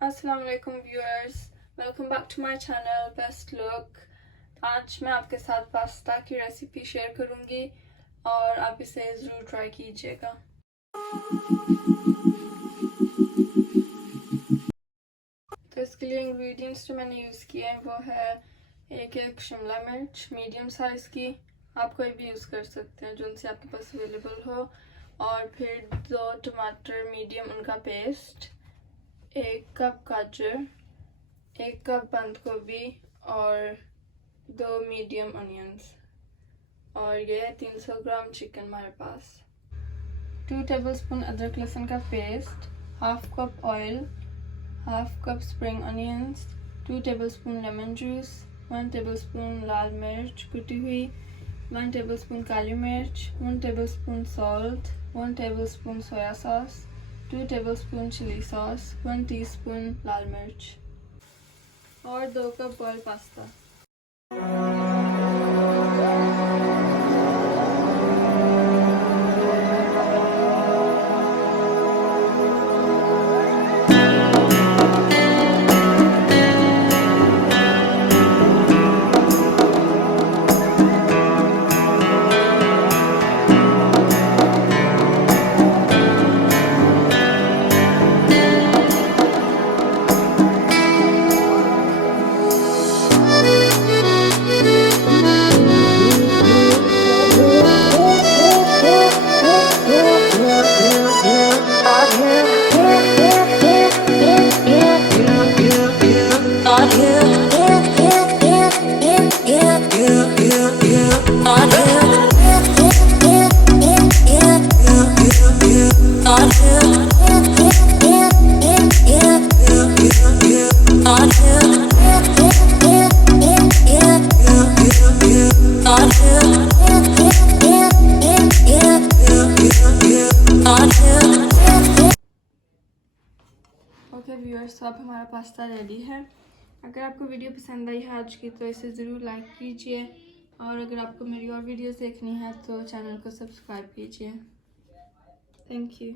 अस्सलाम वालेकुम viewers, welcome back to my channel best look. आज मैं आपके साथ पास्ता की रेसिपी शेयर करूंगी और आप इसे ज़रूर ट्राई कीजिएगा। तो इसके लिए इंग्रेडिएंट्स जो मैंने यूज़ किए हैं वो है एक शिमला मिर्च मीडियम साइज़ की, आप कोई भी यूज़ कर सकते हैं जो उनसे आपके पास अवेलेबल हो, और फिर 2 टमाटर मीडियम उनका पेस्ट, 1 कप गाजर, 1 कप बंद गोभी और 2 मीडियम अनियंस, और ये 300 ग्राम चिकन हमारे पास। 2 टेबलस्पून अदरक लहसुन का paste, half cup oil, half cup spring onions, 2 tablespoon lemon juice, 1 tablespoon लाल मिर्च कुटी हुई, 1 टेबलस्पून काली मिर्च, 1 tablespoon salt, 1 tablespoon soya sauce, 2 tablespoon chilli sauce, 1 teaspoon लाल मिर्च और 2 cup boil pasta. Okay viewers, तो अब हमारा पास्ता रेडी है। अगर आपको वीडियो पसंद आई है आज की तो इसे ज़रूर लाइक कीजिए, और अगर आपको मेरी और वीडियोस देखनी है तो चैनल को सब्सक्राइब कीजिए। Thank you.